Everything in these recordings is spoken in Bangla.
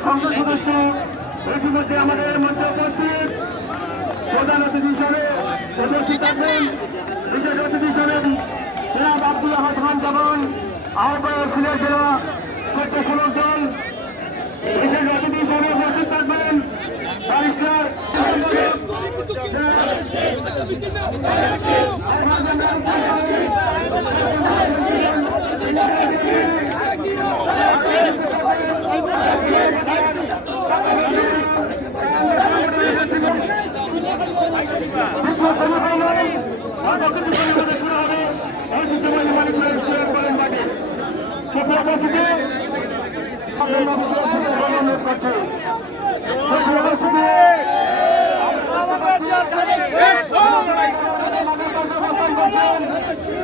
সংসদ সদস্য ইতিমধ্যে আমাদের মঞ্চে উপস্থিত প্রধান অতিথি হিসাবে উপস্থিত আছেন বিশেষ অতিথি হিসাবে জনাব আব্দুল আহমদ খান জামান আহ্বায়ক সিনিয়র জেলা স্বেচ্ছাসেবক দল বিশেষ অতিথি হিসাবে উপস্থিত থাকবেন ব্যারিস্টার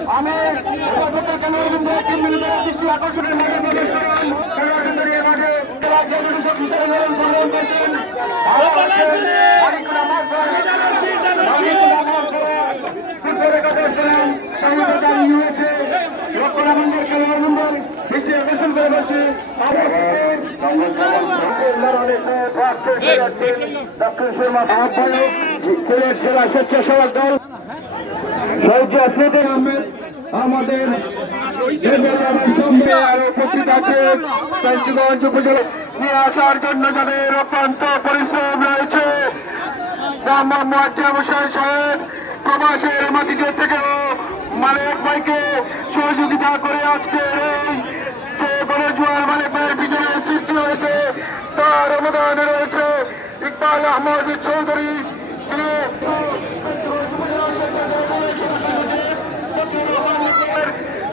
আমি দৃষ্টি আকর্ষণের মাঝে প্রবেশ দক্ষিণ শর্মা আহ্বায়ক সিলেট জেলা স্বেচ্ছাসেবক দল শহীদ আসিফুর আহমেদ আমাদের উপস্থিত আছে পঞ্চগঞ্জ উপজেলা নিয়ে আসার জন্য যাদের অক্লান্ত পরিশ্রম রয়েছে মোহাম্মদ মুয়াজ্জেম হোসেন সাহেব প্রবাসের মাটিতে থেকেও মালিক ভাইকে সহযোগিতা করে আজকে এই যে গণজোয়ার মালিক ভাইয়ের পিছনে সৃষ্টি হয়েছে তার অবদান রয়েছে ইকবাল আহমদ চৌধুরী তিনি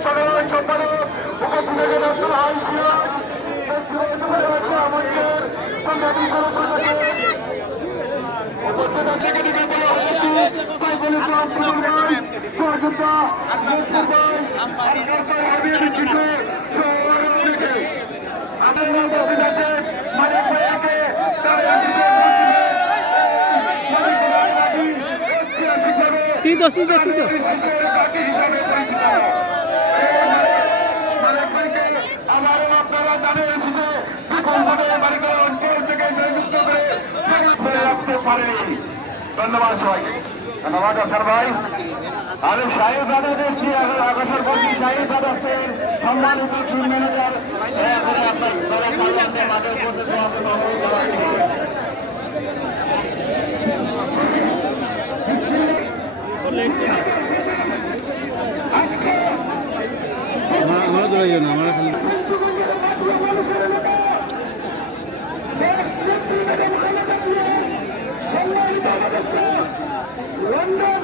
সাধারণ সম্পাদক উপজেলা আব্দুল হাই সিরাজ মঞ্চের সংগ্রামী সিধো সিধো সিধো আবারও আপনারা তাদের অঞ্চল থেকে জয়যুক্ত করে রাখতে পারেনি। ধন্যবাদ সবাইকে। ধন্যবাদ আসার ভাই। আমি শাহিদ দাদা দেখছি আগসর করছি শাহিদ দাদা সম্মানিত টিম ম্যানেজার মাঠের মধ্যে আমরা দৌড়াইও না আমরা খালি লন্ডন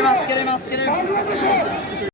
মাছ কেড়ে